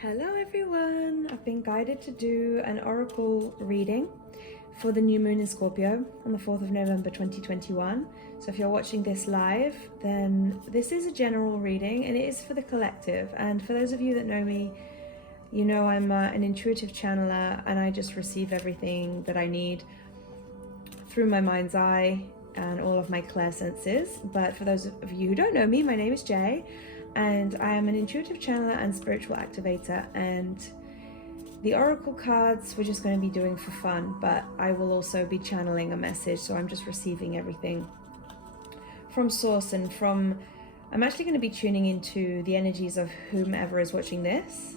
Hello everyone! I've been guided to do an oracle reading for the new moon in Scorpio on the 4th of November 2021. So if you're watching this live, then this is a general reading and it is for the collective. And for those of you that know me, you know I'm an intuitive channeler and I just receive everything that I need through my mind's eye and all of my clairsenses. But for those of you who don't know me, my name is Jay. And I am an intuitive channeler and spiritual activator, and the oracle cards we're just going to be doing for fun, but I will also be channeling a message, so I'm just receiving everything from source and I'm actually going to be tuning into the energies of whomever is watching this,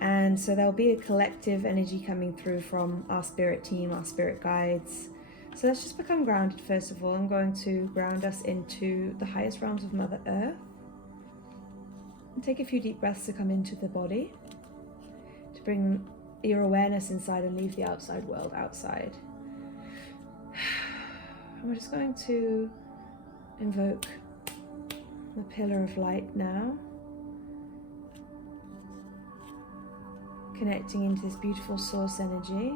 and so there'll be a collective energy coming through from our spirit team, our spirit guides. So let's just become grounded first of all. I'm going to ground us into the highest realms of Mother Earth. And take a few deep breaths to come into the body, to bring your awareness inside and leave the outside world outside. And we're just going to invoke the pillar of light now, connecting into this beautiful source energy,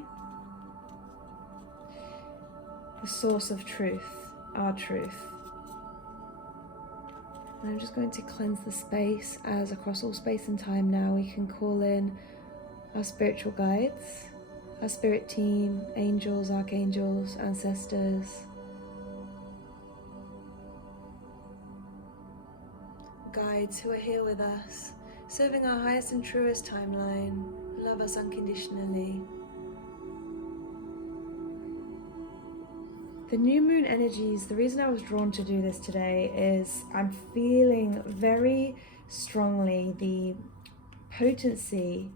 the source of truth, our truth. And I'm just going to cleanse the space, as across all space and time now we can call in our spiritual guides, our spirit team, angels, archangels, ancestors, guides who are here with us, serving our highest and truest timeline, love us unconditionally. The new moon energies, the reason I was drawn to do this today is I'm feeling very strongly the potency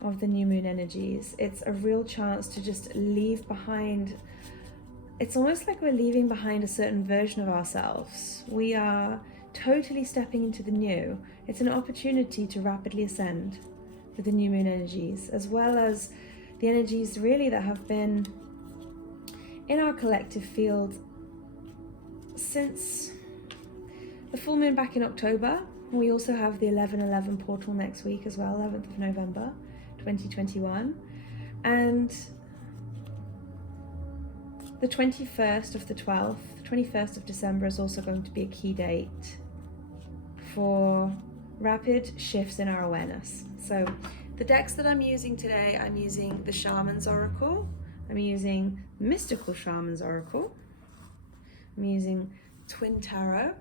of the new moon energies. It's a real chance to just leave behind, it's almost like we're leaving behind a certain version of ourselves. We are totally stepping into the new. It's an opportunity to rapidly ascend with the new moon energies, as well as the energies really that have been in our collective field since the full moon back in October. We also have the 11/11 portal next week as well, 11th of November 2021, and the 21st of the 12th, 21st of December is also going to be a key date for rapid shifts in our awareness. So the decks that I'm using today, I'm using the Shaman's Oracle, I'm using Mystical Shaman's Oracle, I'm using Twin Tarot,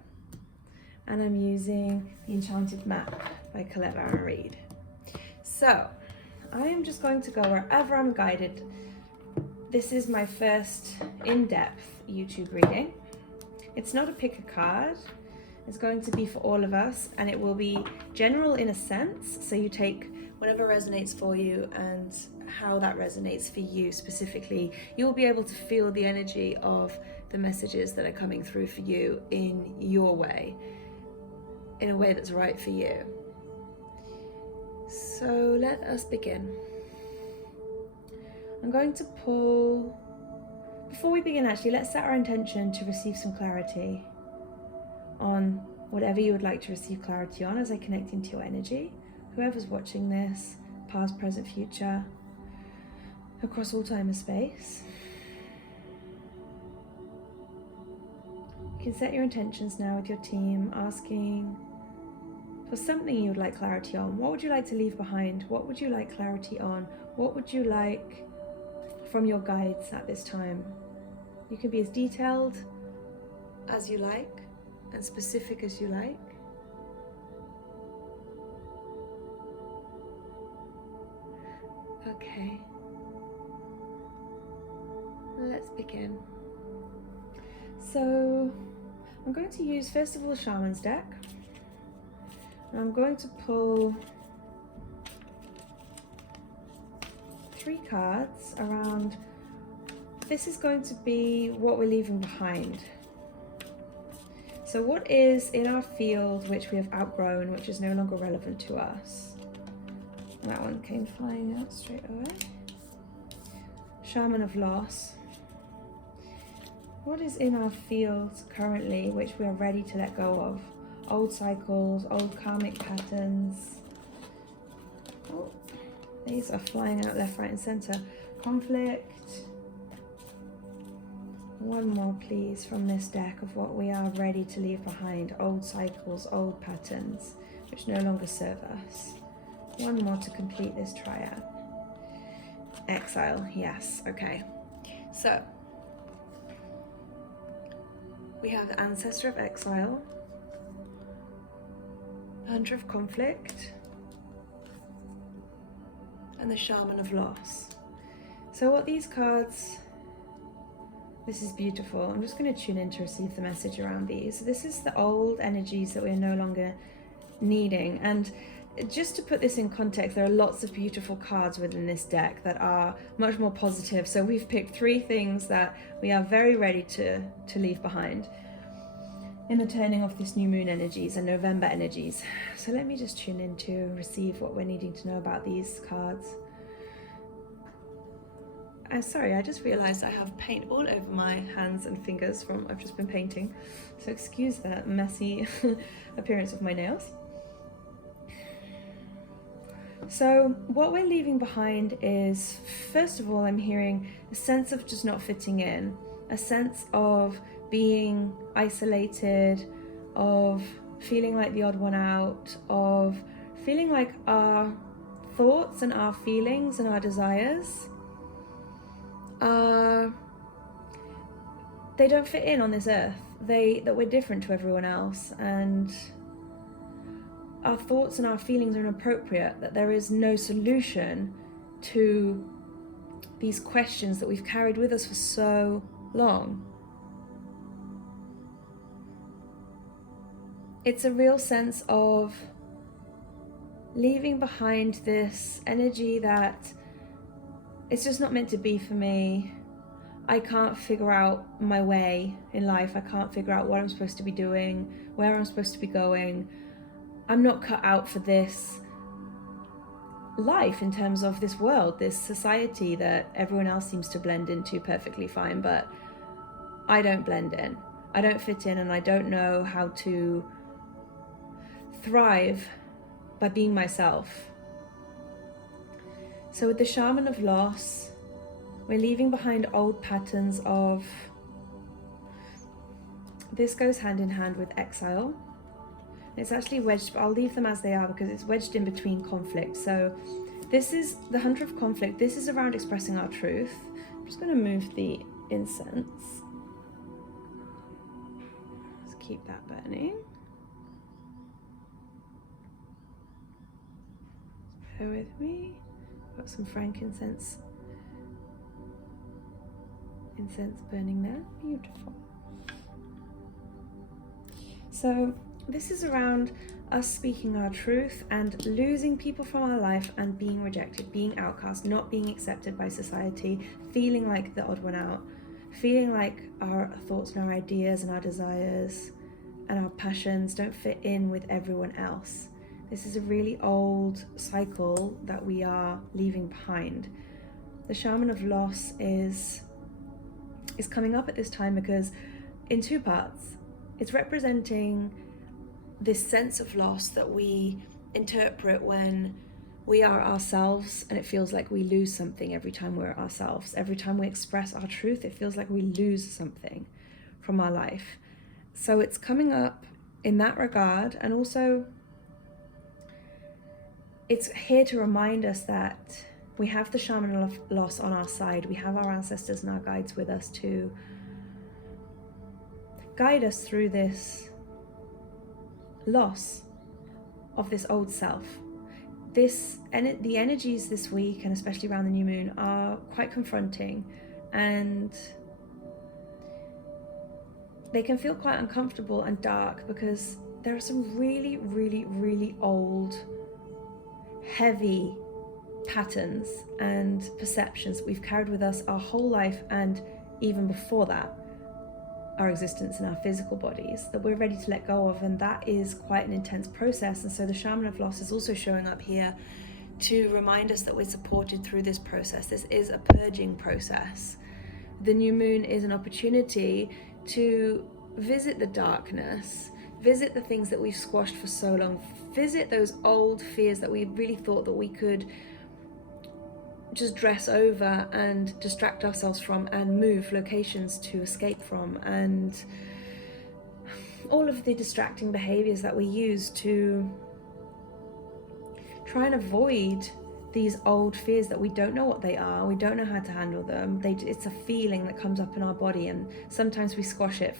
and I'm using the Enchanted Map by Colette Baron Reid. So I am just going to go wherever I'm guided. This is my first in-depth YouTube reading. It's not a pick a card. It's going to be for all of us, and it will be general in a sense, so you take whatever resonates for you and how that resonates for you specifically. You'll be able to feel the energy of the messages that are coming through for you in your way, in a way that's right for you. So let us begin. I'm going to pull, before we begin actually, let's set our intention to receive some clarity on whatever you would like to receive clarity on as I connect into your energy. Whoever's watching this, past, present, future, across all time and space. You can set your intentions now with your team, asking for something you would like clarity on. What would you like to leave behind? What would you like clarity on? What would you like from your guides at this time? You can be as detailed as you like and specific as you like. Okay, let's begin. So I'm going to use first of all Shaman's deck, and I'm going to pull 3 cards around. This is going to be what we're leaving behind. So what is in our field which we have outgrown, which is no longer relevant to us? That one came flying out straight away. Shaman of Loss. What is in our field currently which we are ready to let go of? Old cycles, old karmic patterns, These are flying out left, right and centre. Conflict. One more please from this deck of what we are ready to leave behind. Old cycles, old patterns, which no longer serve us. One more to complete this triad. Exile, yes, okay. So, we have the Ancestor of Exile, Hunter of Conflict, and the Shaman of Loss. So what these cards, this is beautiful. I'm just going to tune in to receive the message around these. This is the old energies that we're no longer needing. And just to put this in context, there are lots of beautiful cards within this deck that are much more positive. So we've picked 3 things that we are very ready to leave behind in the turning of this new moon energies and November energies. So let me just tune in to receive what we're needing to know about these cards. I'm sorry, I just realized I have paint all over my hands and fingers from I've just been painting. So excuse the messy appearance of my nails. So what we're leaving behind is, first of all, I'm hearing a sense of just not fitting in, a sense of being isolated, of feeling like the odd one out, of feeling like our thoughts and our feelings and our desires they don't fit in on this earth. That we're different to everyone else, and our thoughts and our feelings are inappropriate, that there is no solution to these questions that we've carried with us for so long. It's a real sense of leaving behind this energy that it's just not meant to be for me. I can't figure out my way in life. I can't figure out what I'm supposed to be doing, where I'm supposed to be going. I'm not cut out for this life in terms of this world, this society that everyone else seems to blend into perfectly fine, but I don't blend in. I don't fit in, and I don't know how to thrive by being myself. So with the Shaman of Loss, we're leaving behind old patterns of, this goes hand in hand with exile. It's actually wedged, but I'll leave them as they are because it's wedged in between conflict. So this is the Hunter of Conflict. This is around expressing our truth. I'm just going to move the incense. Let's keep that burning. Bear with me. Got some frankincense incense burning there. Beautiful. So this is around us speaking our truth and losing people from our life and being rejected, being outcast, not being accepted by society, feeling like the odd one out, feeling like our thoughts and our ideas and our desires and our passions don't fit in with everyone else. This is a really old cycle that we are leaving behind. The Shaman of Loss is coming up at this time because in 2 parts. It's representing this sense of loss that we interpret when we are ourselves, and it feels like we lose something every time we're ourselves. Every time we express our truth, it feels like we lose something from our life. So it's coming up in that regard, and also it's here to remind us that we have the Shaman of Loss on our side. We have our ancestors and our guides with us to guide us through this loss of this old self. The energies this week, and especially around the new moon, are quite confronting, and they can feel quite uncomfortable and dark because there are some really, really, really old, heavy patterns and perceptions that we've carried with us our whole life, and even before that, our existence in our physical bodies, that we're ready to let go of, and that is quite an intense process. And so the Shaman of Loss is also showing up here to remind us that we're supported through this process. This is a purging process. The new moon is an opportunity to visit the darkness, visit the things that we've squashed for so long, visit those old fears that we really thought that we could just dress over and distract ourselves from and move locations to escape from, and all of the distracting behaviors that we use to try and avoid these old fears that we don't know what they are, we don't know how to handle them. It's a feeling that comes up in our body, and sometimes we squash it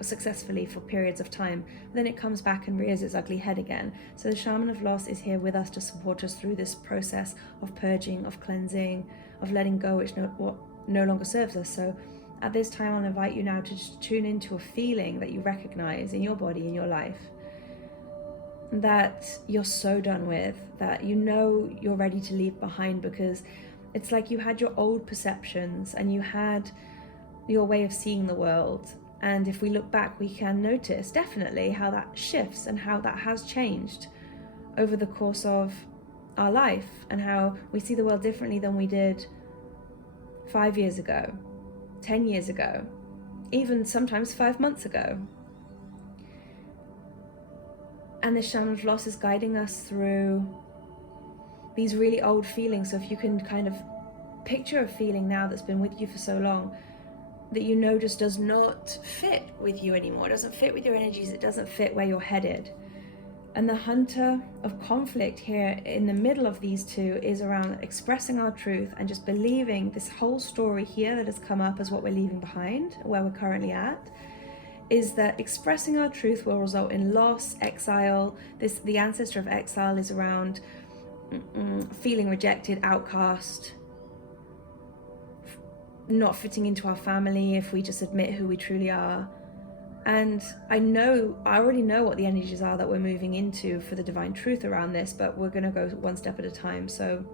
successfully for periods of time, then it comes back and rears its ugly head again. So the Shaman of Loss is here with us to support us through this process of purging, of cleansing, of letting go what no longer serves us. So at this time, I'll invite you now to just tune into a feeling that you recognize in your body, in your life, that you're so done with, that you know you're ready to leave behind, because it's like you had your old perceptions and you had your way of seeing the world. And if we look back, we can notice definitely how that shifts and how that has changed over the course of our life, and how we see the world differently than we did 5 years ago, 10 years ago, even sometimes 5 months ago. And the Shaman of Loss is guiding us through these really old feelings. So if you can kind of picture a feeling now that's been with you for so long, that you know just does not fit with you anymore, it doesn't fit with your energies, it doesn't fit where you're headed. And the Hunter of Conflict here in the middle of these two is around expressing our truth and just believing this whole story here that has come up as what we're leaving behind, where we're currently at, is that expressing our truth will result in loss, exile. The ancestor of exile is around feeling rejected, outcast, not fitting into our family if we just admit who we truly are. And I already know what the energies are that we're moving into for the divine truth around this, but we're going to go one step at a time. So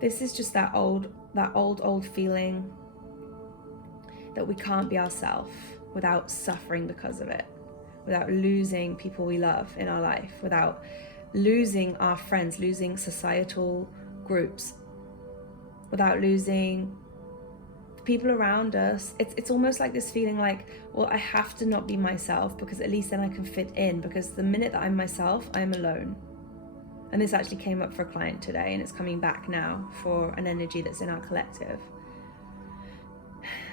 this is just that old feeling that we can't be ourselves without suffering because of it, without losing people we love in our life, without losing our friends, losing societal groups, without losing the people around us. It's almost like this feeling like, well, I have to not be myself, because at least then I can fit in, because the minute that I'm myself, I'm alone. And this actually came up for a client today, and it's coming back now for an energy that's in our collective.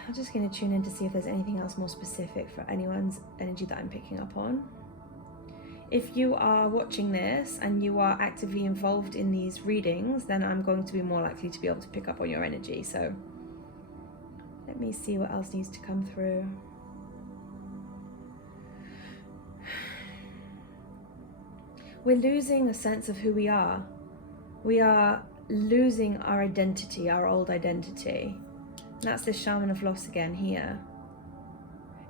I'm just going to tune in to see if there's anything else more specific for anyone's energy that I'm picking up on. If you are watching this and you are actively involved in these readings, then I'm going to be more likely to be able to pick up on your energy. So let me see what else needs to come through. We're losing a sense of who we are. We are losing our identity, our old identity. That's the Shaman of Loss again here.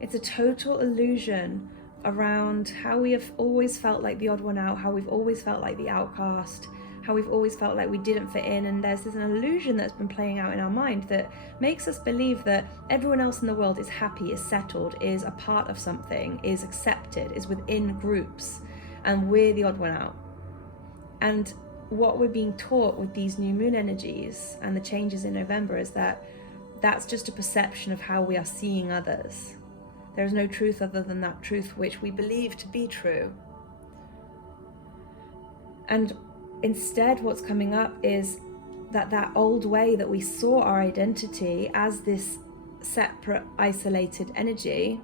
It's a total illusion around how we have always felt like the odd one out, how we've always felt like the outcast, how we've always felt like we didn't fit in. And there's an illusion that's been playing out in our mind that makes us believe that everyone else in the world is happy, is settled, is a part of something, is accepted, is within groups, and we're the odd one out. And what we're being taught with these new moon energies and the changes in November is that that's just a perception of how we are seeing others. There is no truth other than that truth which we believe to be true. And instead what's coming up is that old way that we saw our identity as this separate, isolated energy,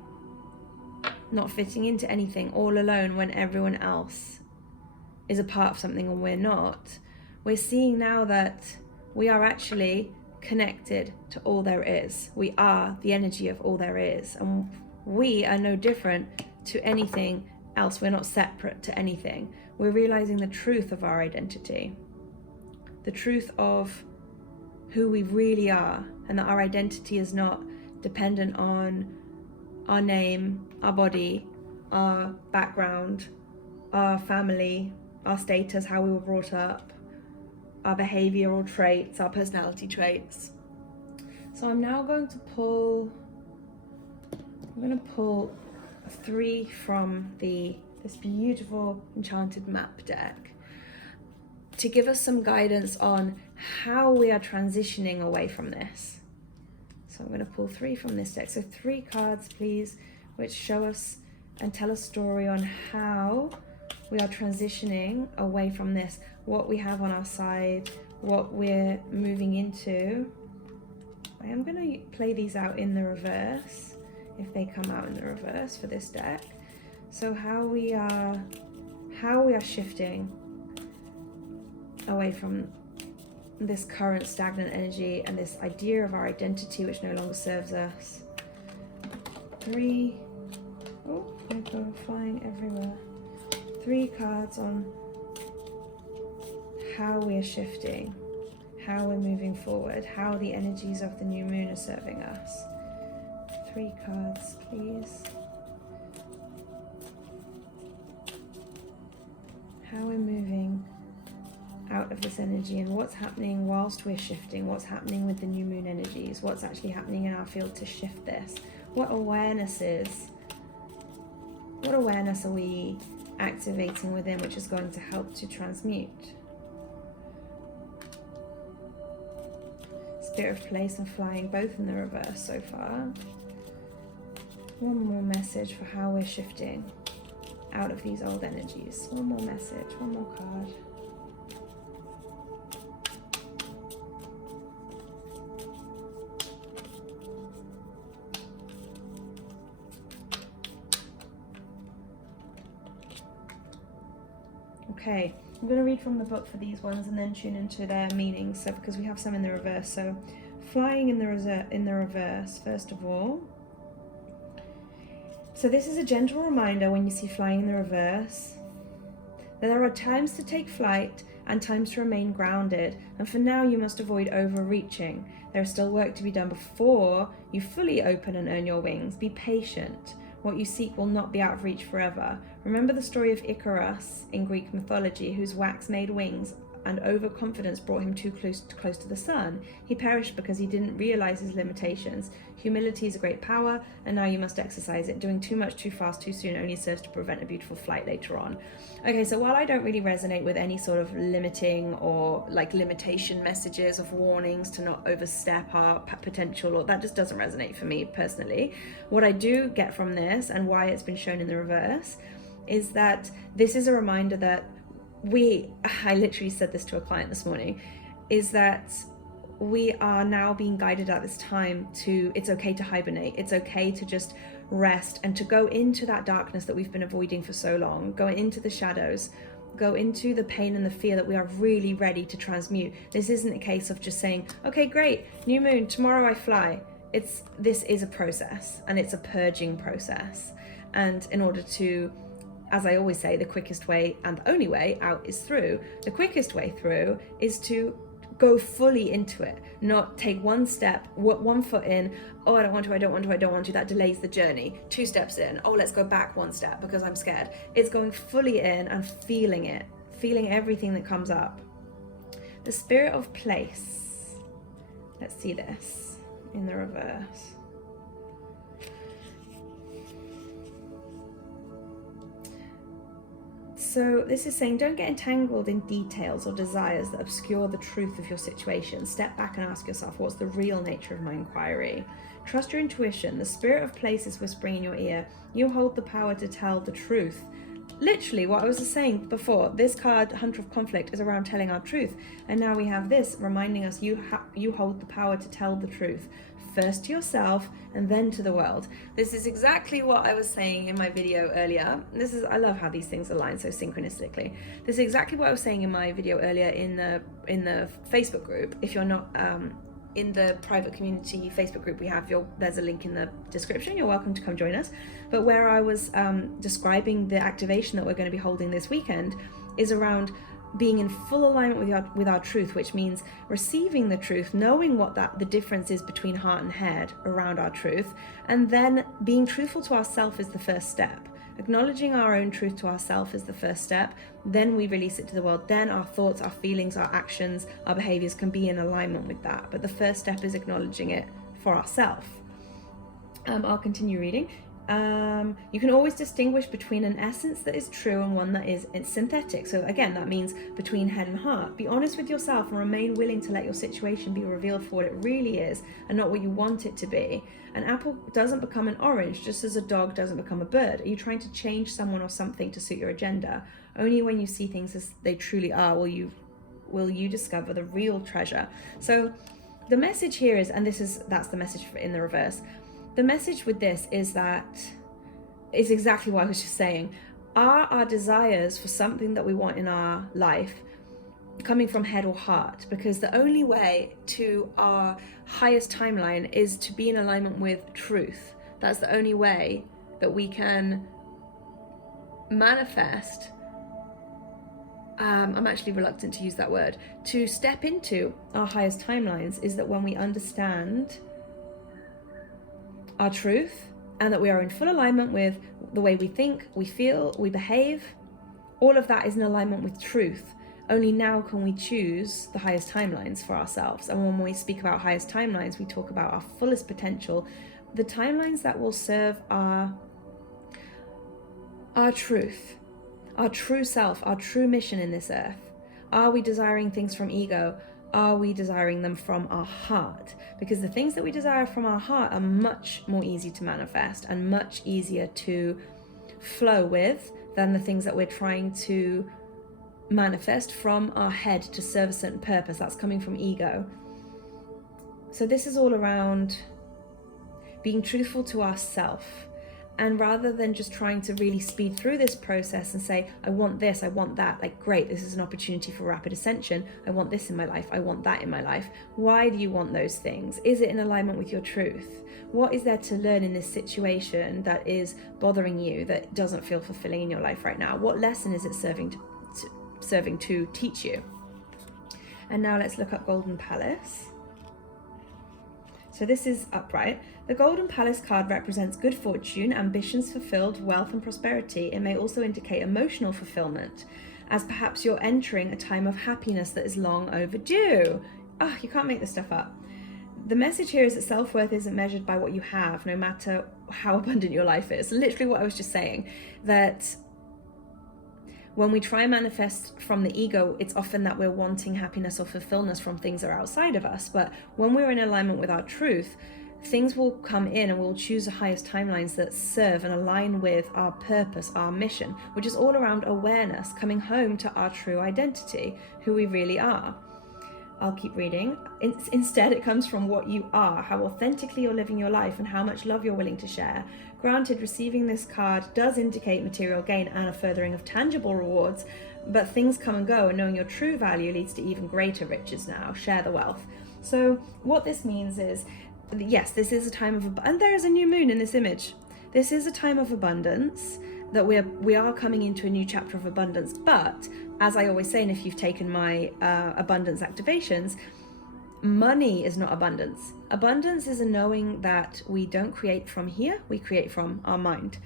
not fitting into anything, all alone when everyone else is a part of something and we're not. We're seeing now that we are actually connected to all there is. We are the energy of all there is, and we are no different to anything else. We're not separate to anything. We're realizing the truth of our identity, the truth of who we really are, and that our identity is not dependent on our name, our body, our background, our family, our status, how we were brought up, our behavioral traits, our personality traits. So I'm now going to pull 3 from this beautiful enchanted map deck to give us some guidance on how we are transitioning away from this. So I'm going to pull 3 from this deck. So 3 cards, please, which show us and tell a story on how we are transitioning away from this, what we have on our side, what we're moving into. I am going to play these out in the reverse, if they come out in the reverse for this deck. So how we are shifting away from this current stagnant energy and this idea of our identity which no longer serves us. 3, oh, they go flying everywhere. 3 cards on how we're shifting, how we're moving forward, how the energies of the new moon are serving us. 3 cards, please. How we're moving out of this energy and what's happening whilst we're shifting, what's happening with the new moon energies, what's actually happening in our field to shift this. What awareness are we activating within which is going to help to transmute? Spirit of place and flying, both in the reverse so far. One more message for how we're shifting out of these old energies. One more message, one more card. Okay, I'm going to read from the book for these ones and then tune into their meanings. So because we have some in the reverse. So flying in the reverse, first of all. So this is a gentle reminder when you see flying in the reverse that there are times to take flight and times to remain grounded, and for now you must avoid overreaching. There is still work to be done before you fully open and earn your wings. Be patient. What you seek will not be out of reach forever. Remember the story of Icarus in Greek mythology, whose wax-made wings and overconfidence brought him too close to the sun. He perished because he didn't realize his limitations. Humility is a great power, and now you must exercise it. Doing too much too fast too soon only serves to prevent a beautiful flight later on. Okay, so while I don't really resonate with any sort of limiting or like limitation messages of warnings to not overstep our potential, or that just doesn't resonate for me personally, what I do get from this and why it's been shown in the reverse is that this is a reminder that I literally said this to a client this morning, is that we are now being guided at this time to, it's okay to hibernate, it's okay to just rest and to go into that darkness that we've been avoiding for so long, go into the shadows, go into the pain and the fear that we are really ready to transmute. This isn't a case of just saying, okay, great, new moon, tomorrow I fly. This is a process, and it's a purging process. And in order to, as I always say, the quickest way and the only way out is through. The quickest way through is to go fully into it, not take one step, one foot in, oh, I don't want to, that delays the journey. 2 steps in, oh, let's go back 1 step because I'm scared. It's going fully in and feeling it, feeling everything that comes up. The spirit of place. Let's see this in the reverse. So this is saying, don't get entangled in details or desires that obscure the truth of your situation. Step back and ask yourself, what's the real nature of my inquiry? Trust your intuition. The spirit of place is whispering in your ear. You hold the power to tell the truth. Literally what I was saying before, this card, Hunter of Conflict, is around telling our truth. And now we have this reminding us you hold the power to tell the truth. First to yourself and then to the world. This is exactly what I was saying in my video earlier. I love how these things align so synchronistically. This is exactly what I was saying in my video earlier in the Facebook group. If you're not in the private community Facebook group we have, there's a link in the description. You're welcome to come join us. But where I was describing the activation that we're going to be holding this weekend is around being in full alignment with our truth, which means receiving the truth, knowing what the difference is between heart and head around our truth, and then being truthful to ourselves is the first step. Acknowledging our own truth to ourselves is the first step. Then we release it to the world. Then our thoughts, our feelings, our actions, our behaviors can be in alignment with that. But the first step is acknowledging it for ourselves. I'll continue reading. You can always distinguish between an essence that is true and one that is synthetic. So again, that means between head and heart. Be honest with yourself and remain willing to let your situation be revealed for what it really is and not what you want it to be. An apple doesn't become an orange just as a dog doesn't become a bird. Are you trying to change someone or something to suit your agenda? Only when you see things as they truly are will you will you discover the real treasure. So the message here is, and that's the message in the reverse. The message with this is that is exactly what I was just saying. Are our desires for something that we want in our life coming from head or heart? Because the only way to our highest timeline is to be in alignment with truth. That's the only way that we can manifest. I'm actually reluctant to use that word. To step into our highest timelines is that when we understand our truth and that we are in full alignment with the way we think, we feel, we behave. All of that is in alignment with truth. Only now can we choose the highest timelines for ourselves. And when we speak about highest timelines, we talk about our fullest potential, the timelines that will serve our truth, our true self, our true mission in this earth. Are we desiring things from ego? Are we desiring them from our heart? Because the things that we desire from our heart are much more easy to manifest and much easier to flow with than the things that we're trying to manifest from our head to serve a certain purpose. That's coming from ego. So this is all around being truthful to ourselves. And rather than just trying to really speed through this process and say, I want this, I want that, like, great, this is an opportunity for rapid ascension. I want this in my life. I want that in my life. Why do you want those things? Is it in alignment with your truth? What is there to learn in this situation that is bothering you, that doesn't feel fulfilling in your life right now? What lesson is it serving to teach you? And now let's look up Golden Palace. So this is upright. The Golden Palace card represents good fortune, ambitions fulfilled, wealth and prosperity. It may also indicate emotional fulfillment, as perhaps you're entering a time of happiness that is long overdue. Oh, you can't make this stuff up. The message here is that self-worth isn't measured by what you have, no matter how abundant your life is. Literally what I was just saying, that when we try and manifest from the ego, it's often that we're wanting happiness or fulfillment from things that are outside of us. But when we're in alignment with our truth, things will come in and we'll choose the highest timelines that serve and align with our purpose, our mission, which is all around awareness, coming home to our true identity, who we really are. I'll keep reading. Instead, it comes from what you are, how authentically you're living your life, and how much love you're willing to share. Granted, receiving this card does indicate material gain and a furthering of tangible rewards, but things come and go, and knowing your true value leads to even greater riches now. Share the wealth. So what this means is, yes, this is a time of, and there is a new moon in this image. This is a time of abundance, that we are coming into a new chapter of abundance. But as I always say, and if you've taken my abundance activations, money is not abundance. Abundance is a knowing that we don't create from here, we create from our mind.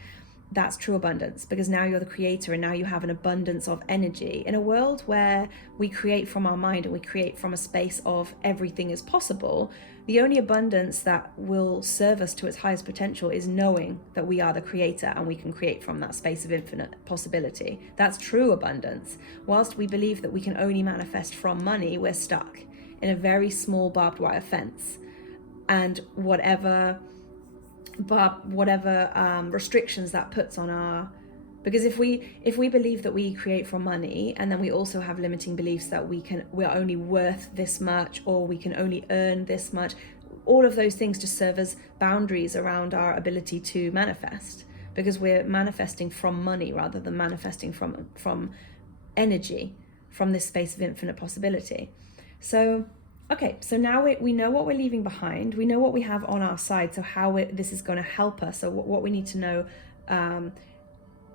That's true abundance, because now you're the creator and now you have an abundance of energy. In a world where we create from our mind and we create from a space of everything is possible, the only abundance that will serve us to its highest potential is knowing that we are the creator and we can create from that space of infinite possibility. That's true abundance. Whilst we believe that we can only manifest from money, we're stuck in a very small barbed wire fence. And whatever restrictions that puts on our, because if we believe that we create from money, and then we also have limiting beliefs that we're only worth this much, or we can only earn this much, all of those things just serve as boundaries around our ability to manifest, because we're manifesting from money rather than manifesting from energy, from this space of infinite possibility. So okay, so now we know what we're leaving behind. We know what we have on our side, so how this is going to help us. So what we need to know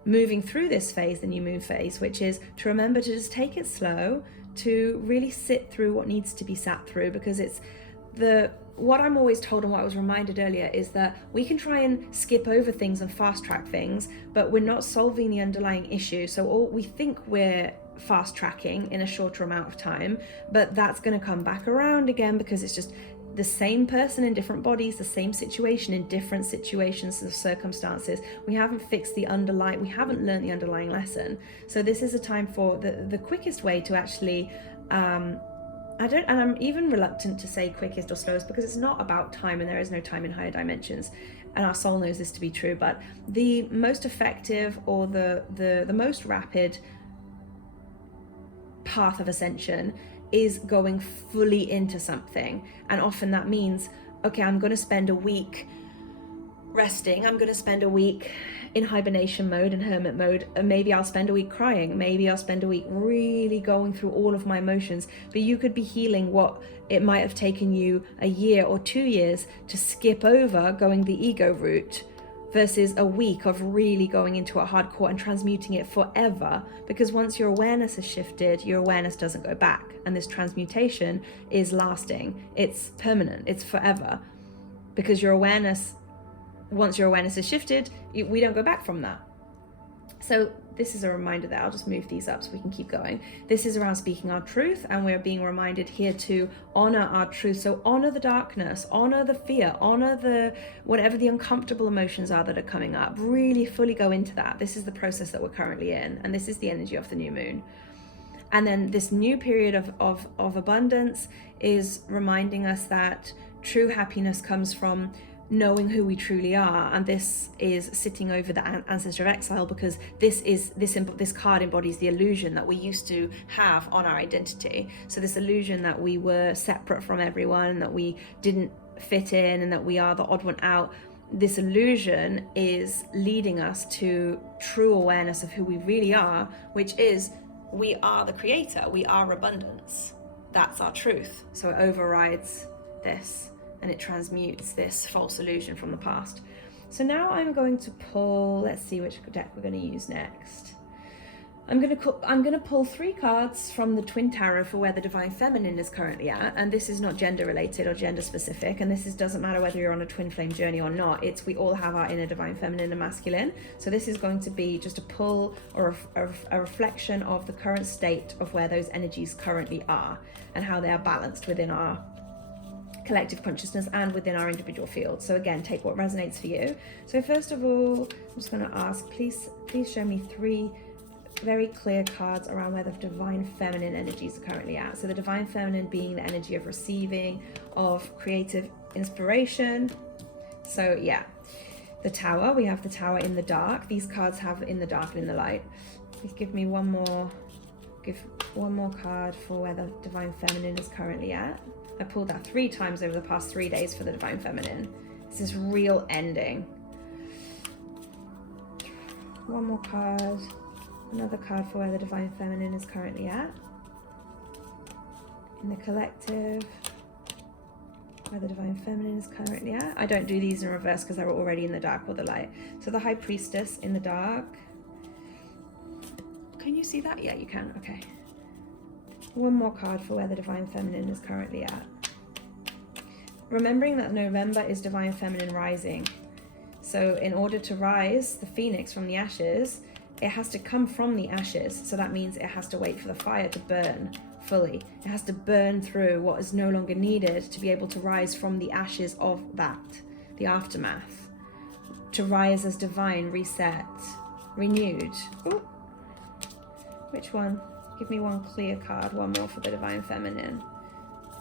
moving through this phase, the new moon phase, which is to remember to just take it slow, to really sit through what needs to be sat through, because it's what I'm always told and what I was reminded earlier is that we can try and skip over things and fast track things, but we're not solving the underlying issue. So we think we're fast tracking in a shorter amount of time, but that's going to come back around again, because it's just the same person in different bodies, the same situation in different situations of circumstances. We haven't fixed we haven't learned the underlying lesson. So this is a time for the quickest way to actually and I'm even reluctant to say quickest or slowest, because it's not about time, and there is no time in higher dimensions, and our soul knows this to be true. But the most effective or the most rapid path of ascension is going fully into something. And often that means, okay, I'm going to spend a week resting, I'm going to spend a week in hibernation mode and hermit mode, and maybe I'll spend a week crying, maybe I'll spend a week really going through all of my emotions. But you could be healing what it might have taken you a year or 2 years to skip over going the ego route, versus a week of really going into it hardcore and transmuting it forever. Because once your awareness has shifted, your awareness doesn't go back, and this transmutation is lasting, it's permanent, it's forever. Because your awareness, once your awareness is shifted, we don't go back from that. So this is a reminder that I'll just move these up so we can keep going. This is around speaking our truth, and we're being reminded here to honor our truth. So honor the darkness, honor the fear, honor the whatever the uncomfortable emotions are that are coming up. Really fully go into that. This is the process that we're currently in, and this is the energy of the new moon. And then this new period of abundance is reminding us that true happiness comes from knowing who we truly are, and this is sitting over the ancestor of exile, because this card embodies the illusion that we used to have on our identity. So this illusion that we were separate from everyone, that we didn't fit in, and that we are the odd one out. This illusion is leading us to true awareness of who we really are, which is we are the creator, we are abundance. That's our truth. So it overrides this, and it transmutes this false illusion from the past. So now I'm going to pull, let's see which deck we're going to use next. I'm going to pull 3 cards from the Twin Tarot for where the Divine Feminine is currently at, and this is not gender related or gender specific, and this doesn't matter whether you're on a twin flame journey or not. We all have our inner Divine Feminine and Masculine. So this is going to be just a pull or a reflection of the current state of where those energies currently are and how they are balanced within our collective consciousness and within our individual field. So again, take what resonates for you. So first of all, I'm just going to ask, please show me 3 very clear cards around where the Divine Feminine energies are currently at. So the Divine Feminine being the energy of receiving, of creative inspiration. So yeah, the Tower, we have the Tower in the dark. These cards have in the dark and in the light. Please give me one more card for where the Divine Feminine is currently at. I pulled that 3 times over the past 3 days for the Divine Feminine. This is real ending. One more card. Another card for where the Divine Feminine is currently at. In the collective, where the Divine Feminine is currently at. I don't do these in reverse because they're already in the dark or the light. So the High Priestess in the dark. Can you see that? Yeah, you can. Okay. One more card for where the Divine Feminine is currently at. Remembering that November is Divine Feminine rising. So in order to rise the phoenix from the ashes, it has to come from the ashes. So that means it has to wait for the fire to burn fully. It has to burn through what is no longer needed to be able to rise from the ashes of that, the aftermath. To rise as divine, reset, renewed. Ooh. Which one? Give me one clear card, one more for the Divine Feminine.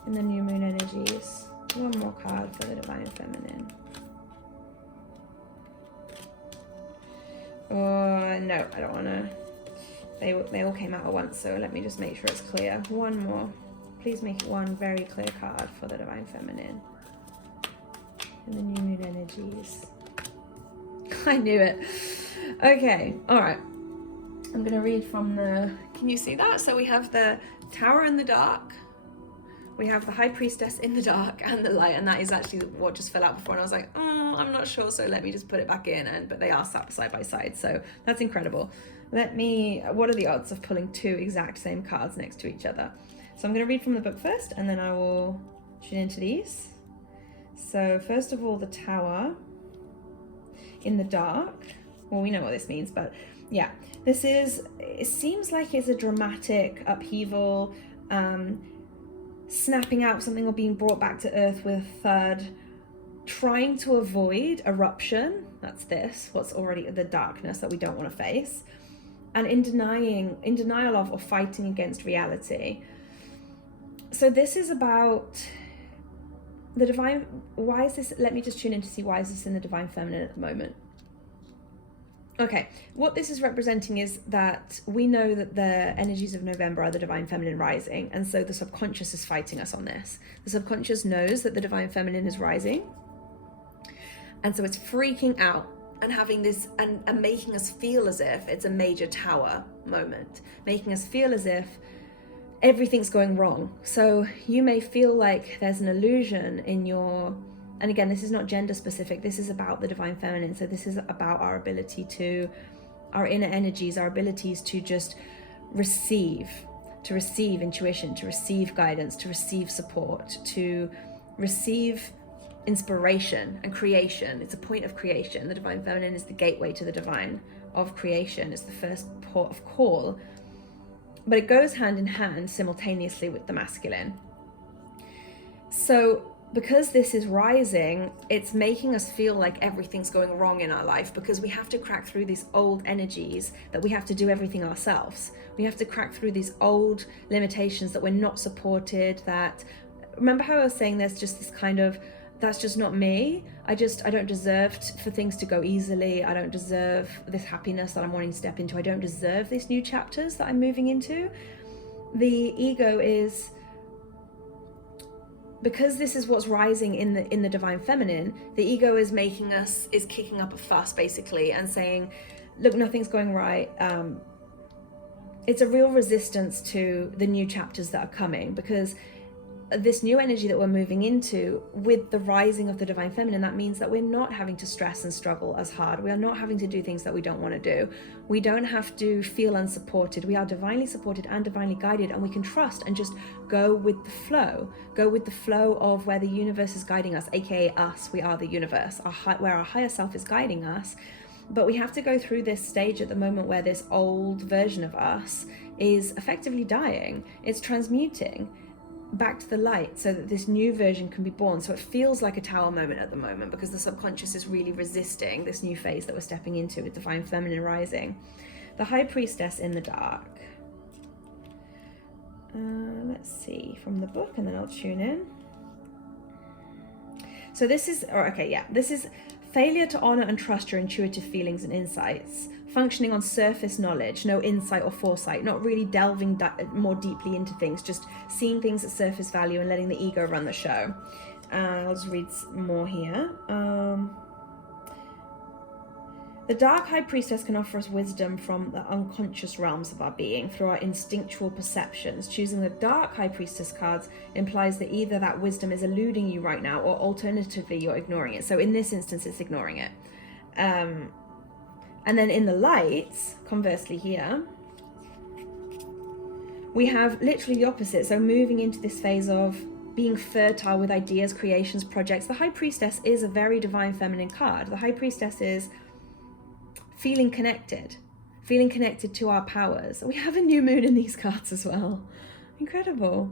In the new moon energies. One more card for the Divine Feminine. Oh, no, I don't want to. They all came out at once, so let me just make sure it's clear. One more. Please make it one very clear card for the Divine Feminine. In the new moon energies. I knew it. Okay, all right. I'm going to read from the... Can you see that? So we have the Tower in the dark. We have the High Priestess in the dark and the light. And that is actually what just fell out before. And I was like, I'm not sure. So let me just put it back in. But they are side by side. So that's incredible. What are the odds of pulling 2 exact same cards next to each other? So I'm going to read from the book first. And then I will tune into these. So first of all, the Tower in the dark. Well, we know what this means, but... yeah, it seems like it's a dramatic upheaval, snapping out something or being brought back to earth with a third, trying to avoid eruption. That's what's already the darkness that we don't want to face, and in denial of or fighting against reality. So this is about the divine. Why is this? Let me just tune in to see why is this in the Divine Feminine at the moment. Okay, what this is representing is that we know that the energies of November are the divine feminine rising, and so the subconscious is fighting us on this. The subconscious knows that the divine feminine is rising, and so it's freaking out and having this and making us feel as if it's a major tower moment, making us feel as if everything's going wrong. So you may feel like there's an illusion in your, and again, this is not gender specific, this is about the divine feminine. So this is about our ability to, our inner energies, our abilities to just receive intuition, to receive guidance, to receive support, to receive inspiration and creation. It's a point of creation. The divine feminine is the gateway to the divine of creation. It's the first port of call, but it goes hand in hand simultaneously with the masculine. So because this is rising, it's making us feel like everything's going wrong in our life, because we have to crack through these old energies that we have to do everything ourselves. We have to crack through these old limitations that we're not supported, that, remember how I was saying there's just this kind of, that's just not me. I don't deserve for things to go easily. I don't deserve this happiness that I'm wanting to step into. I don't deserve these new chapters that I'm moving into. The ego is, because this is what's rising in the divine feminine, the ego is kicking up a fuss basically and saying, look, nothing's going right. It's a real resistance to the new chapters that are coming, because this new energy that we're moving into with the rising of the divine feminine, that means that we're not having to stress and struggle as hard. We are not having to do things that we don't want to do. We don't have to feel unsupported. We are divinely supported and divinely guided, and we can trust and just go with the flow of where the universe is guiding us, aka us. We are the universe, where our higher self is guiding us. But we have to go through this stage at the moment where this old version of us is effectively dying. It's transmuting back to the light so that this new version can be born. So it feels like a tower moment at the moment, because the subconscious is really resisting this new phase that we're stepping into with divine feminine rising. The high priestess in the dark. Let's see from the book, and then I'll tune in. So this is, this is failure to honor and trust your intuitive feelings and insights, functioning on surface knowledge, no insight or foresight, not really delving more deeply into things, just seeing things at surface value and letting the ego run the show. I'll just read more here. The dark high priestess can offer us wisdom from the unconscious realms of our being through our instinctual perceptions. Choosing the dark high priestess cards implies that either that wisdom is eluding you right now, or alternatively you're ignoring it. So in this instance, it's ignoring it. And then in the lights, conversely here, we have literally the opposite. So moving into this phase of being fertile with ideas, creations, projects. The high priestess is a very divine feminine card. The high priestess is feeling connected to our powers. We have a new moon in these cards as well. Incredible.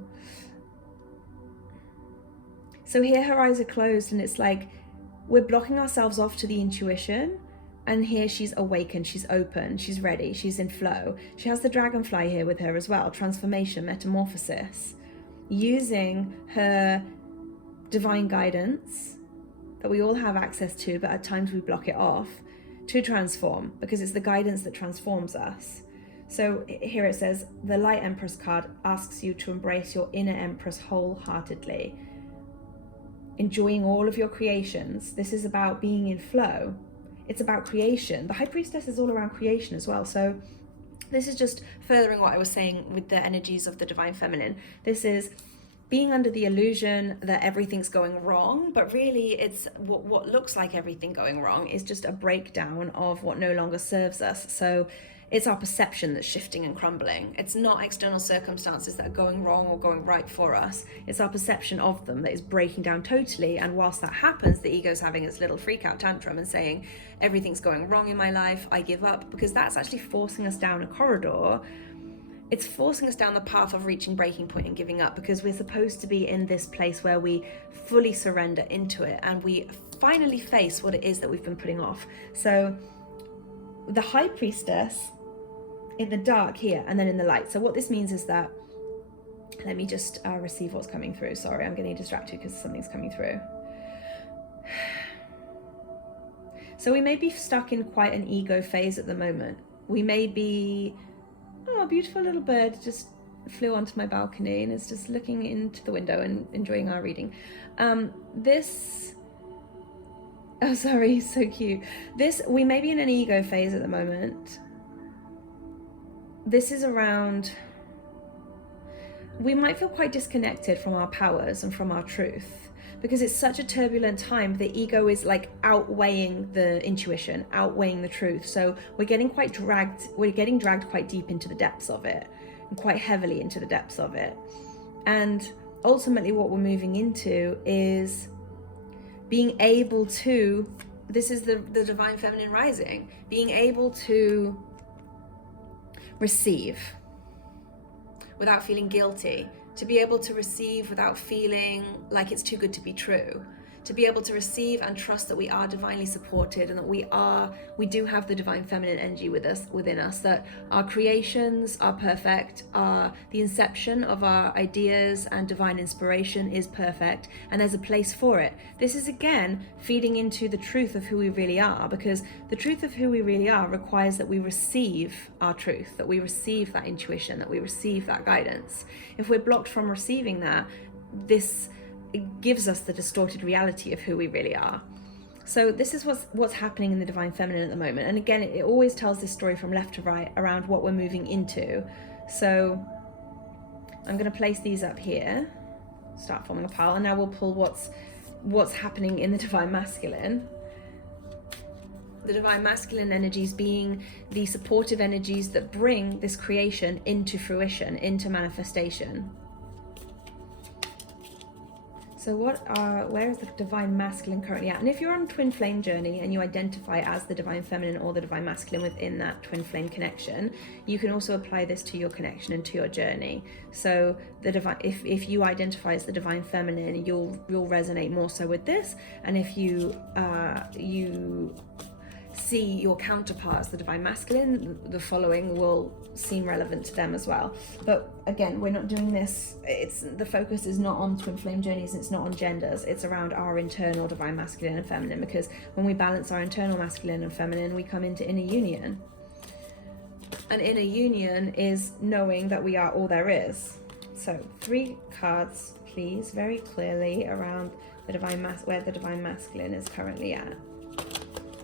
So here her eyes are closed, and it's like we're blocking ourselves off to the intuition, and here she's awakened, she's open, she's ready, she's in flow. She has the dragonfly here with her as well, transformation, metamorphosis, using her divine guidance that we all have access to, but at times we block it off, to transform, because it's the guidance that transforms us. So here it says, the Light Empress card asks you to embrace your inner Empress wholeheartedly, enjoying all of your creations. This is about being in flow. It's about creation. The High Priestess is all around creation as well. So this is just furthering what I was saying with the energies of the Divine Feminine. This is being under the illusion that everything's going wrong, but really it's what looks like everything going wrong is just a breakdown of what no longer serves us. So it's our perception that's shifting and crumbling. It's not external circumstances that are going wrong or going right for us. It's our perception of them that is breaking down totally. And whilst that happens, the ego's having its little freak out tantrum and saying, everything's going wrong in my life, I give up, because that's actually forcing us down a corridor. It's forcing us down the path of reaching breaking point and giving up, because we're supposed to be in this place where we fully surrender into it and we finally face what it is that we've been putting off. So the High Priestess in the dark here, and then in the light. So what this means is that, let me just receive what's coming through. Sorry, I'm getting distracted because something's coming through. So we may be stuck in quite an ego phase at the moment. We may be, oh, a beautiful little bird just flew onto my balcony and is just looking into the window and enjoying our reading. Oh, sorry, so cute. We may be in an ego phase at the moment. This is around, we might feel quite disconnected from our powers and from our truth, because it's such a turbulent time. The ego is like outweighing the intuition, outweighing the truth. So we're getting dragged quite deep into the depths of it, and quite heavily into the depths of it. And ultimately what we're moving into is being able to, this is the divine feminine rising, being able to receive without feeling guilty, to be able to receive without feeling like it's too good to be true, to be able to receive and trust that we are divinely supported, and that we do have the divine feminine energy within us, that our creations are perfect, the inception of our ideas and divine inspiration is perfect, and there's a place for it. This is again feeding into the truth of who we really are, because the truth of who we really are requires that we receive our truth, that we receive that intuition, that we receive that guidance. If we're blocked from receiving that, it gives us the distorted reality of who we really are. So this is what's happening in the divine feminine at the moment. And again, it always tells this story from left to right around what we're moving into. So I'm going to place these up here, start forming a pile, and now we'll pull what's happening in the divine masculine. The divine masculine energies being the supportive energies that bring this creation into fruition, into manifestation. So where is the divine masculine currently at? And if you're on a twin flame journey and you identify as the divine feminine or the divine masculine within that twin flame connection, you can also apply this to your connection and to your journey. So if you identify as the divine feminine, you'll resonate more so with this. And if you see your counterparts, the divine masculine, the following will seem relevant to them as well. But again, we're not doing this, the focus is not on twin flame journeys, it's not on genders, it's around our internal divine masculine and feminine, because when we balance our internal masculine and feminine, we come into inner union. And inner union is knowing that we are all there is. So 3 cards, please, very clearly around the divine where the divine masculine is currently at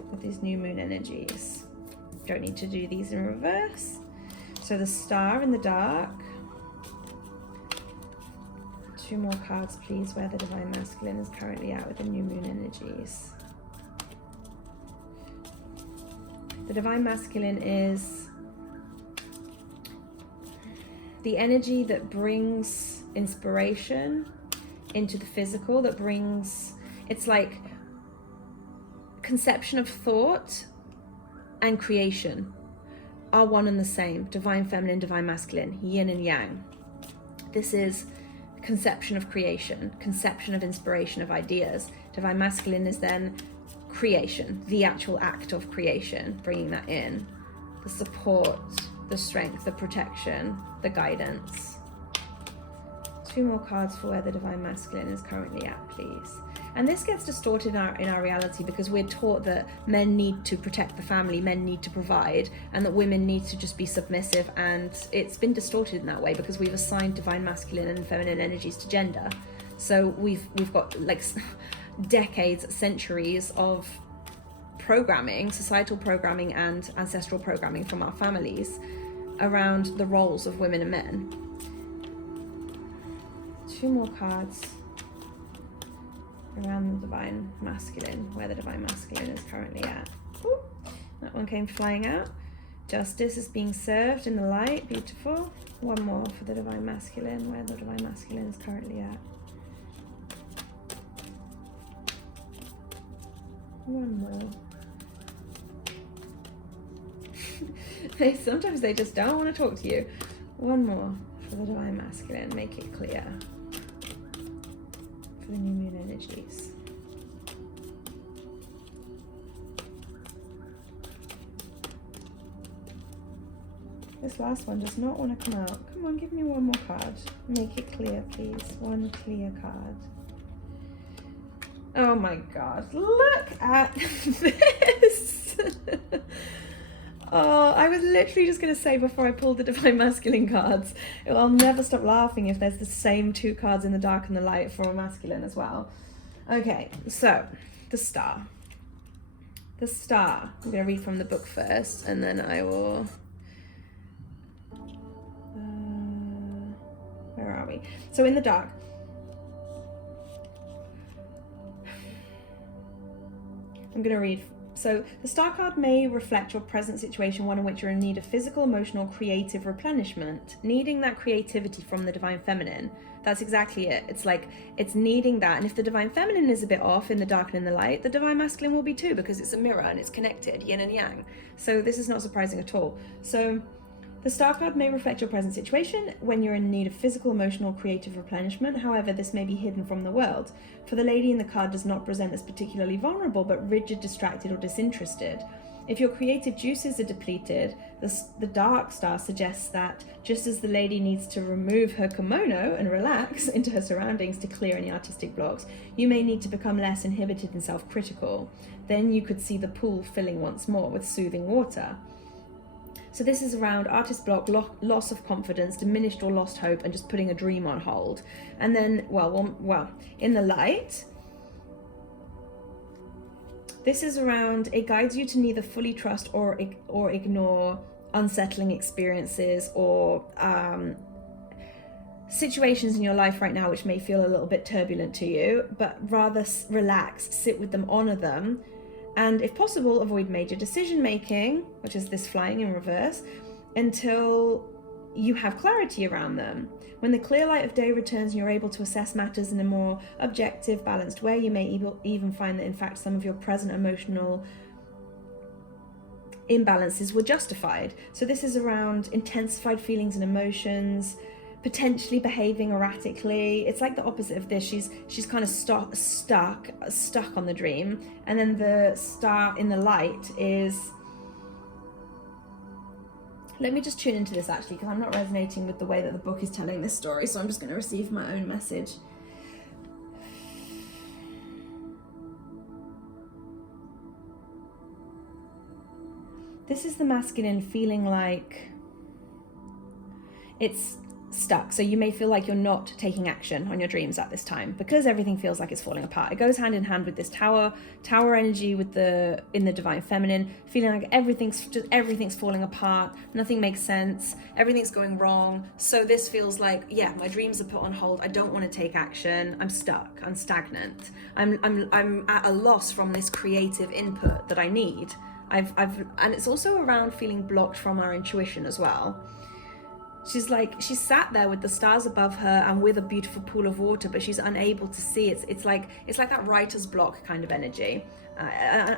with these new moon energies. Don't need to do these in reverse. So the star in the dark. 2 more cards, please, where the divine masculine is currently at with the new moon energies. The divine masculine is the energy that brings inspiration into the physical, that brings, it's like conception of thought and creation are one and the same. Divine feminine, divine masculine, yin and yang. This is conception of creation, conception of inspiration of ideas. Divine masculine is then creation, the actual act of creation, bringing that in. The support, the strength, the protection, the guidance. 2 more cards for where the divine masculine is currently at, please. And this gets distorted in our reality because we're taught that men need to protect the family, men need to provide, and that women need to just be submissive. And it's been distorted in that way because we've assigned divine masculine and feminine energies to gender. So we've got like decades, centuries of programming, societal programming and ancestral programming from our families around the roles of women and men. 2 more cards around the divine masculine, where the divine masculine is currently at. Ooh, that one came flying out. Justice is being served in the light. Beautiful. 1 more for the divine masculine, where the divine masculine is currently at. 1 more. Sometimes they just don't want to talk to you. 1 more for the divine masculine. Make it clear. For the new moon energies. This last one does not want to come out. Come on, give me 1 more card. Make it clear, please. 1 clear card. Oh my god, look at this. Oh, I was literally just going to say before I pulled the Divine Masculine cards, I'll never stop laughing if there's the same two cards in the dark and the light for a masculine as well. Okay, so the Star. The Star. I'm going to read from the book first, and then I will... where are we? So in the dark. I'm going to read. So the Star card may reflect your present situation, one in which you're in need of physical, emotional, creative replenishment, needing that creativity from the Divine Feminine. That's exactly it. It's like, it's needing that. And if the Divine Feminine is a bit off in the dark and in the light, the Divine Masculine will be too, because it's a mirror and it's connected, yin and yang. So this is not surprising at all. So the Star card may reflect your present situation when you're in need of physical, emotional, creative replenishment. However, this may be hidden from the world. For the lady in the card does not present as particularly vulnerable, but rigid, distracted, or disinterested. If your creative juices are depleted, the Dark Star suggests that just as the lady needs to remove her kimono and relax into her surroundings to clear any artistic blocks, you may need to become less inhibited and self-critical. Then you could see the pool filling once more with soothing water. So this is around artist block, loss of confidence, diminished or lost hope, and just putting a dream on hold. And then, well, in the light, this is around, it guides you to neither fully trust or ignore unsettling experiences or situations in your life right now which may feel a little bit turbulent to you, but rather relax, sit with them, honor them. And if possible, avoid major decision making, which is this flying in reverse, until you have clarity around them. When the clear light of day returns and you're able to assess matters in a more objective, balanced way, you may even find that in fact some of your present emotional imbalances were justified. So this is around intensified feelings and emotions, potentially behaving erratically. It's like the opposite of this. She's kind of stuck on the dream, and then the Star in the light is, let me just tune into this actually, because I'm not resonating with the way that the book is telling this story, so I'm just going to receive my own message. This is the masculine feeling like it's stuck. So you may feel like you're not taking action on your dreams at this time because everything feels like it's falling apart. It goes hand in hand with this tower energy in the Divine Feminine, feeling like everything's falling apart, nothing makes sense, everything's going wrong. So this feels like, yeah, my dreams are put on hold. I don't want to take action. I'm stuck. I'm stagnant. I'm at a loss from this creative input that I need. And it's also around feeling blocked from our intuition as well. She's sat there with the stars above her and with a beautiful pool of water, but she's unable to see. It's like that writer's block kind of energy,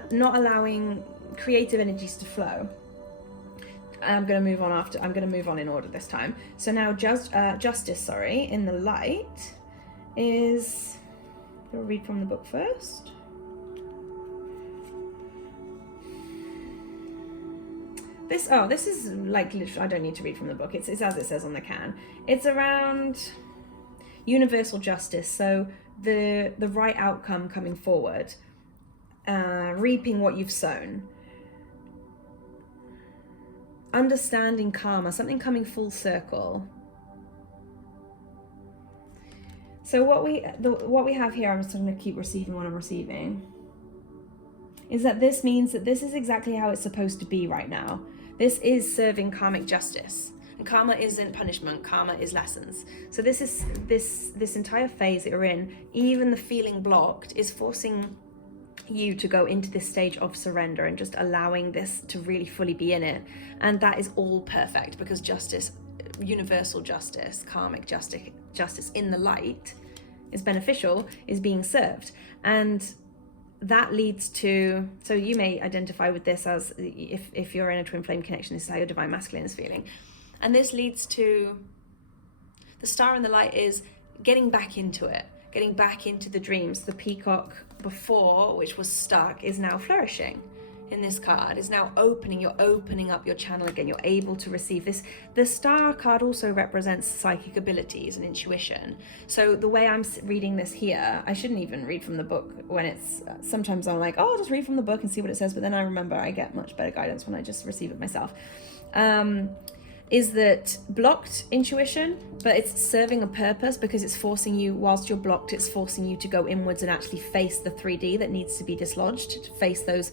not allowing creative energies to flow. I'm going to move on in order this time. So now Justice, in the light is, I'll read from the book first. This is like literally, I don't need to read from the book. It's as it says on the can. It's around universal justice. So the right outcome coming forward, reaping what you've sown, understanding karma, something coming full circle. So what we have here, I'm just going to keep receiving what I'm receiving, is that this means that this is exactly how it's supposed to be right now. This is serving karmic justice. And karma isn't punishment, karma is lessons. So this entire phase that you're in, even the feeling blocked, is forcing you to go into this stage of surrender and just allowing this to really fully be in it. And that is all perfect because justice, universal justice, karmic justice in the light is beneficial, is being served. And that leads to, so you may identify with this as, if you're in a twin flame connection, this is how your Divine Masculine is feeling. And this leads to, the Star in the light is getting back into it, getting back into the dreams. The peacock before, which was stuck, is now flourishing. in this card is now opening. You're opening up your channel again. You're able to receive this. The star card also represents psychic abilities and intuition. So the way I'm reading this here, I shouldn't even read from the book when it's, sometimes I'm like, oh, I'll just read from the book and see what it says. But then I remember I get much better guidance when I just receive it myself. Is that blocked intuition, but it's serving a purpose because it's forcing you, whilst you're blocked, it's forcing you to go inwards and actually face the 3D that needs to be dislodged, to face those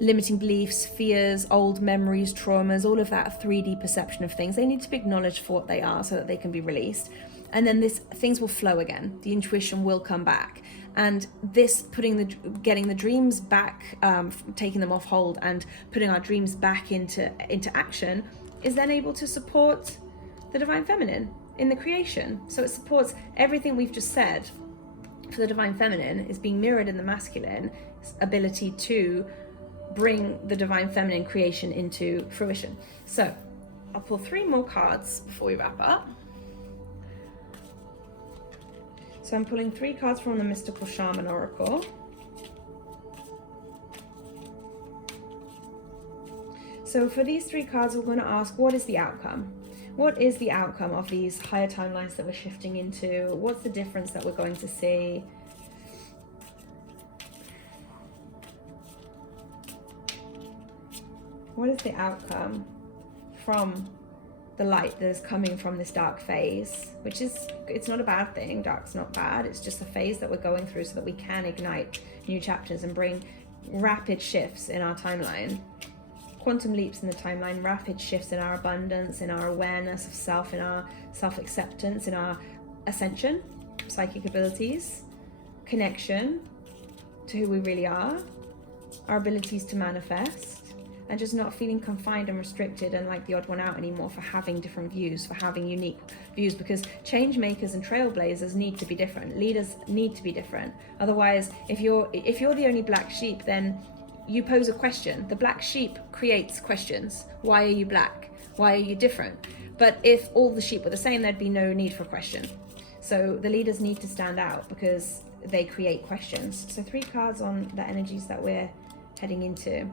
limiting beliefs, fears, old memories, traumas, all of that 3D perception of things. They need to be acknowledged for what they are so that they can be released. And then things will flow again. The intuition will come back. And this getting the dreams back, taking them off hold and putting our dreams back into action is then able to support the divine feminine in the creation. So it supports everything we've just said. For the divine feminine is being mirrored in the masculine ability to bring the divine feminine creation into fruition. So I'll pull 3 more cards before we wrap up. So I'm pulling 3 cards from the Mystical Shaman Oracle. So for these 3 cards, we're going to ask, what is the outcome? What is the outcome of these higher timelines that we're shifting into? What's the difference that we're going to see? What is the outcome from the light that is coming from this dark phase? Which is, it's not a bad thing. Dark's not bad. It's just a phase that we're going through so that we can ignite new chapters and bring rapid shifts in our timeline. Quantum leaps in the timeline, rapid shifts in our abundance, in our awareness of self, in our self-acceptance, in our ascension, psychic abilities, connection to who we really are, our abilities to manifest, and just not feeling confined and restricted and like the odd one out anymore for having different views, for having unique views, because change makers and trailblazers need to be different. Leaders need to be different. Otherwise, if you're the only black sheep, then you pose a question. The black sheep creates questions. Why are you black? Why are you different? But if all the sheep were the same, there'd be no need for question. So the leaders need to stand out because they create questions. So 3 cards on the energies that we're heading into.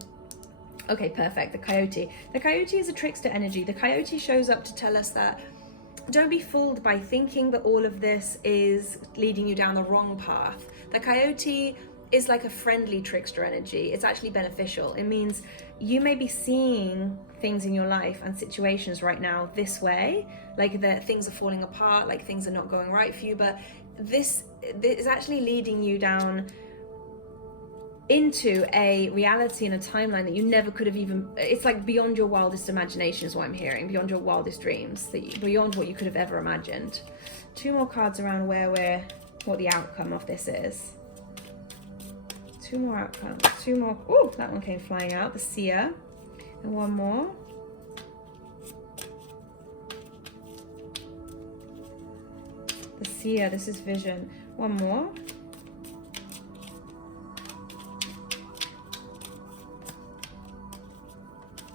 Okay, perfect. The coyote. The coyote is a trickster energy. The coyote shows up to tell us that don't be fooled by thinking that all of this is leading you down the wrong path. The coyote is like a friendly trickster energy. It's actually beneficial. It means you may be seeing things in your life and situations right now this way, like that things are falling apart, like things are not going right for you, but this is actually leading you down into a reality and a timeline that you never could have even, it's like beyond your wildest imagination is what I'm hearing, beyond your wildest dreams, beyond what you could have ever imagined. 2 more cards around what the outcome of this is. 2 more outcomes, 2 more. Oh, that one came flying out, the seer. And 1 more. The seer, this is vision. 1 more.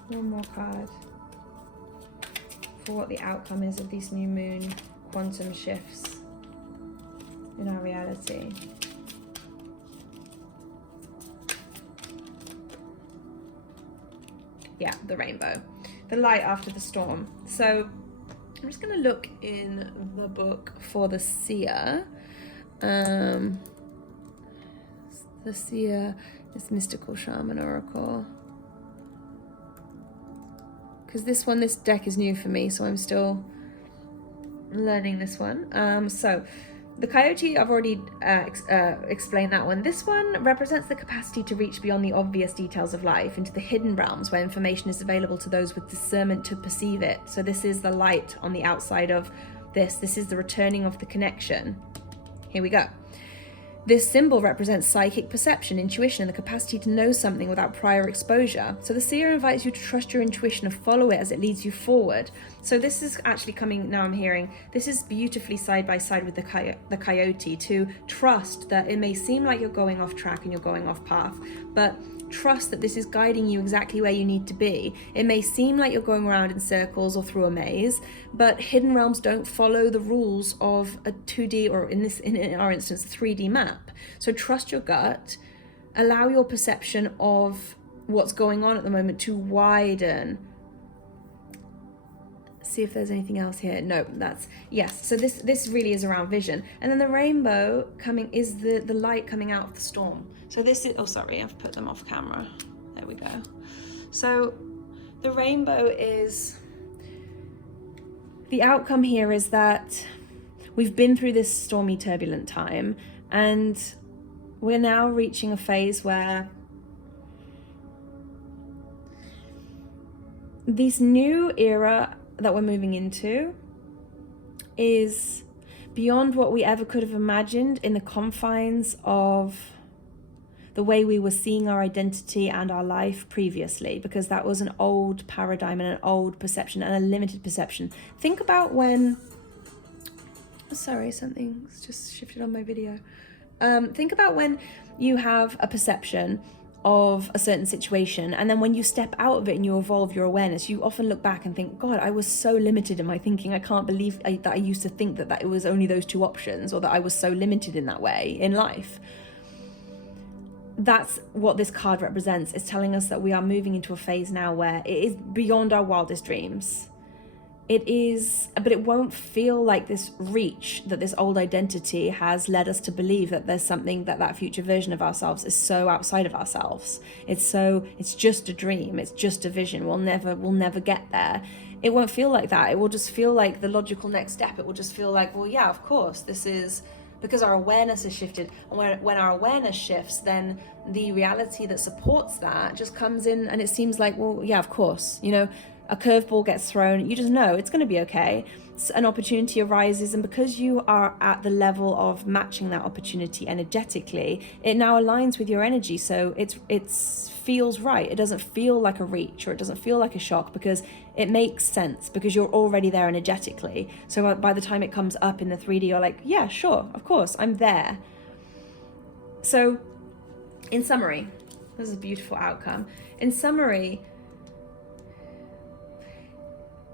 One more card for what the outcome is of these new moon quantum shifts in our reality. Yeah, the rainbow, the light after the storm. So I'm just going to look in the book for the seer. The seer is Mystical Shaman Oracle. Because this deck is new for me, so I'm still learning this one. So the coyote, I've already explained that one. This one represents the capacity to reach beyond the obvious details of life into the hidden realms where information is available to those with discernment to perceive it. So this is the light on the outside of this. This is the returning of the connection. Here we go. This symbol represents psychic perception, intuition, and the capacity to know something without prior exposure. So the seer invites you to trust your intuition and follow it as it leads you forward. So this is actually coming, now I'm hearing, this is beautifully side by side with the coyote, to trust that it may seem like you're going off track and you're going off path, but trust that this is guiding you exactly where you need to be. It may seem like you're going around in circles or through a maze, but hidden realms don't follow the rules of a 2D, or in our instance, a 3D map. So trust your gut, allow your perception of what's going on at the moment to widen. See if there's anything else here. No, that's, yes. So this really is around vision. And then the rainbow coming is the light coming out of the storm. So this is, oh, sorry, I've put them off camera. There we go. So the rainbow is, the outcome here is that we've been through this stormy, turbulent time, and we're now reaching a phase where this new era that we're moving into is beyond what we ever could have imagined in the confines of the way we were seeing our identity and our life previously, because that was an old paradigm and an old perception and a limited perception. Think about when, sorry, something's just shifted on my video. Think about when you have a perception of a certain situation, and then when you step out of it and you evolve your awareness, you often look back and think, God, I was so limited in my thinking. I can't believe that I used to think that it was only those two options, or that I was so limited in that way in life. That's what this card represents. It's telling us that we are moving into a phase now where it is beyond our wildest dreams. It is, but it won't feel like this reach that this old identity has led us to believe, that there's something that future version of ourselves is so outside of ourselves. It's just a dream. It's just a vision. We'll never get there. It won't feel like that. It will just feel like the logical next step. It will just feel like, well, yeah, of course, this is, because our awareness has shifted. And when our awareness shifts, then the reality that supports that just comes in, and it seems like, well, yeah, of course, you know, a curveball gets thrown, you just know it's going to be okay. An opportunity arises, and because you are at the level of matching that opportunity energetically, it now aligns with your energy, so it feels right. It doesn't feel like a reach, or it doesn't feel like a shock, because it makes sense, because you're already there energetically. So by the time it comes up in the 3D, you're like, yeah, sure, of course, I'm there. So in summary, this is a beautiful outcome. In summary,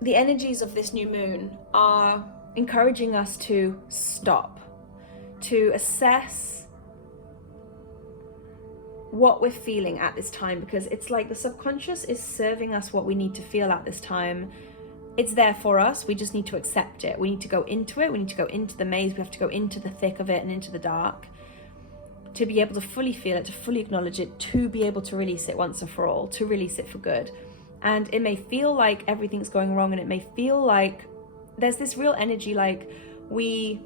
the energies of this new moon are encouraging us to stop, to assess what we're feeling at this time, because it's like the subconscious is serving us what we need to feel at this time. It's there for us. We just need to accept it. We need to go into it. We need to go into the maze. We have to go into the thick of it and into the dark to be able to fully feel it, to fully acknowledge it, to be able to release it once and for all, to release it for good. And it may feel like everything's going wrong, and it may feel like there's this real energy, like we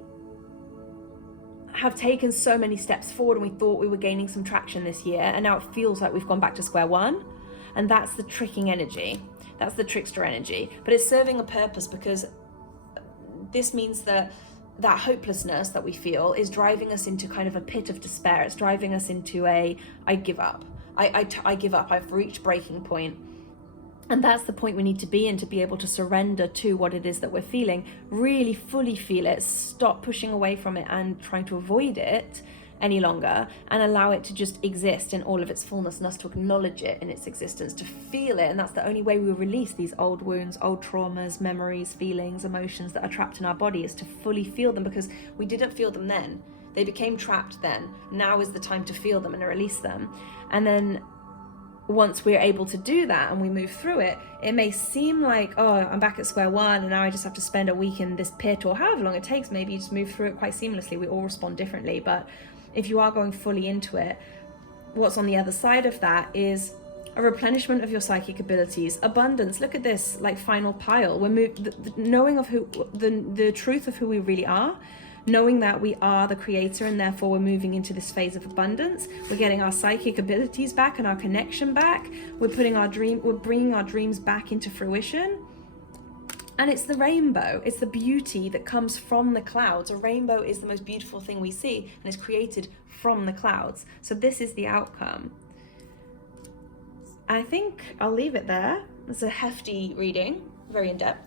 have taken so many steps forward and we thought we were gaining some traction this year, and now it feels like we've gone back to square one. And that's the tricking energy. That's the trickster energy. But it's serving a purpose, because this means that that hopelessness that we feel is driving us into kind of a pit of despair. It's driving us into I give up. I give up. I've reached breaking point. And that's the point we need to be in, to be able to surrender to what it is that we're feeling, really fully feel it, stop pushing away from it and trying to avoid it any longer, and allow it to just exist in all of its fullness, and us to acknowledge it in its existence, to feel it. And that's the only way we release these old wounds, old traumas, memories, feelings, emotions that are trapped in our body, is to fully feel them, because we didn't feel them then. They became trapped then. Now is the time to feel them and to release them. And then once we're able to do that and we move through it, it may seem like, oh, I'm back at square one and now I just have to spend a week in this pit, or however long it takes. Maybe you just move through it quite seamlessly. We all respond differently. But if you are going fully into it, what's on the other side of that is a replenishment of your psychic abilities, abundance. Look at this, like final pile. We're knowing of who, the truth of who we really are, knowing that we are the creator, and therefore we're moving into this phase of abundance. We're getting our psychic abilities back and our connection back. We're bringing our dreams back into fruition. And it's the rainbow. It's the beauty that comes from the clouds. A rainbow is the most beautiful thing we see, and is created from the clouds. So this is the outcome. I think I'll leave it there. It's a hefty reading, very in-depth.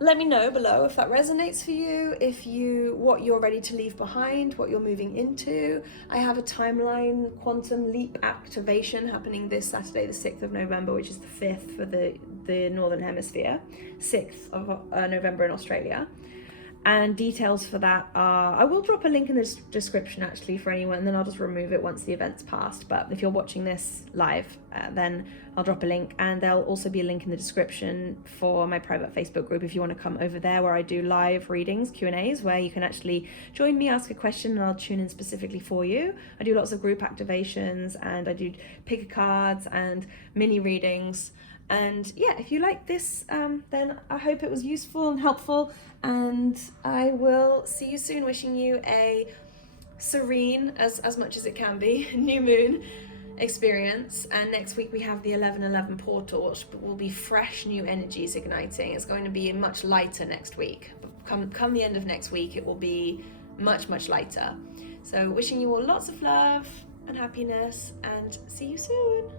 Let me know below if that resonates for you, what you're ready to leave behind, what you're moving into. I have a timeline quantum leap activation happening this Saturday, the 6th of November, which is the 5th for the Northern Hemisphere, 6th of November in Australia. And details for that are, I will drop a link in the description actually for anyone, and then I'll just remove it once the event's passed. But if you're watching this live, then I'll drop a link, and there'll also be a link in the description for my private Facebook group if you want to come over there, where I do live readings, Q&As, where you can actually join me, ask a question, and I'll tune in specifically for you. I do lots of group activations, and I do pick cards and mini readings. And yeah, if you like this, then I hope it was useful and helpful, and I will see you soon. Wishing you a serene, as much as it can be, new moon experience. And next week we have the 11/11 portal, which will be fresh new energies igniting. It's going to be much lighter next week. Come the end of next week, it will be much lighter. So wishing you all lots of love and happiness, and see you soon.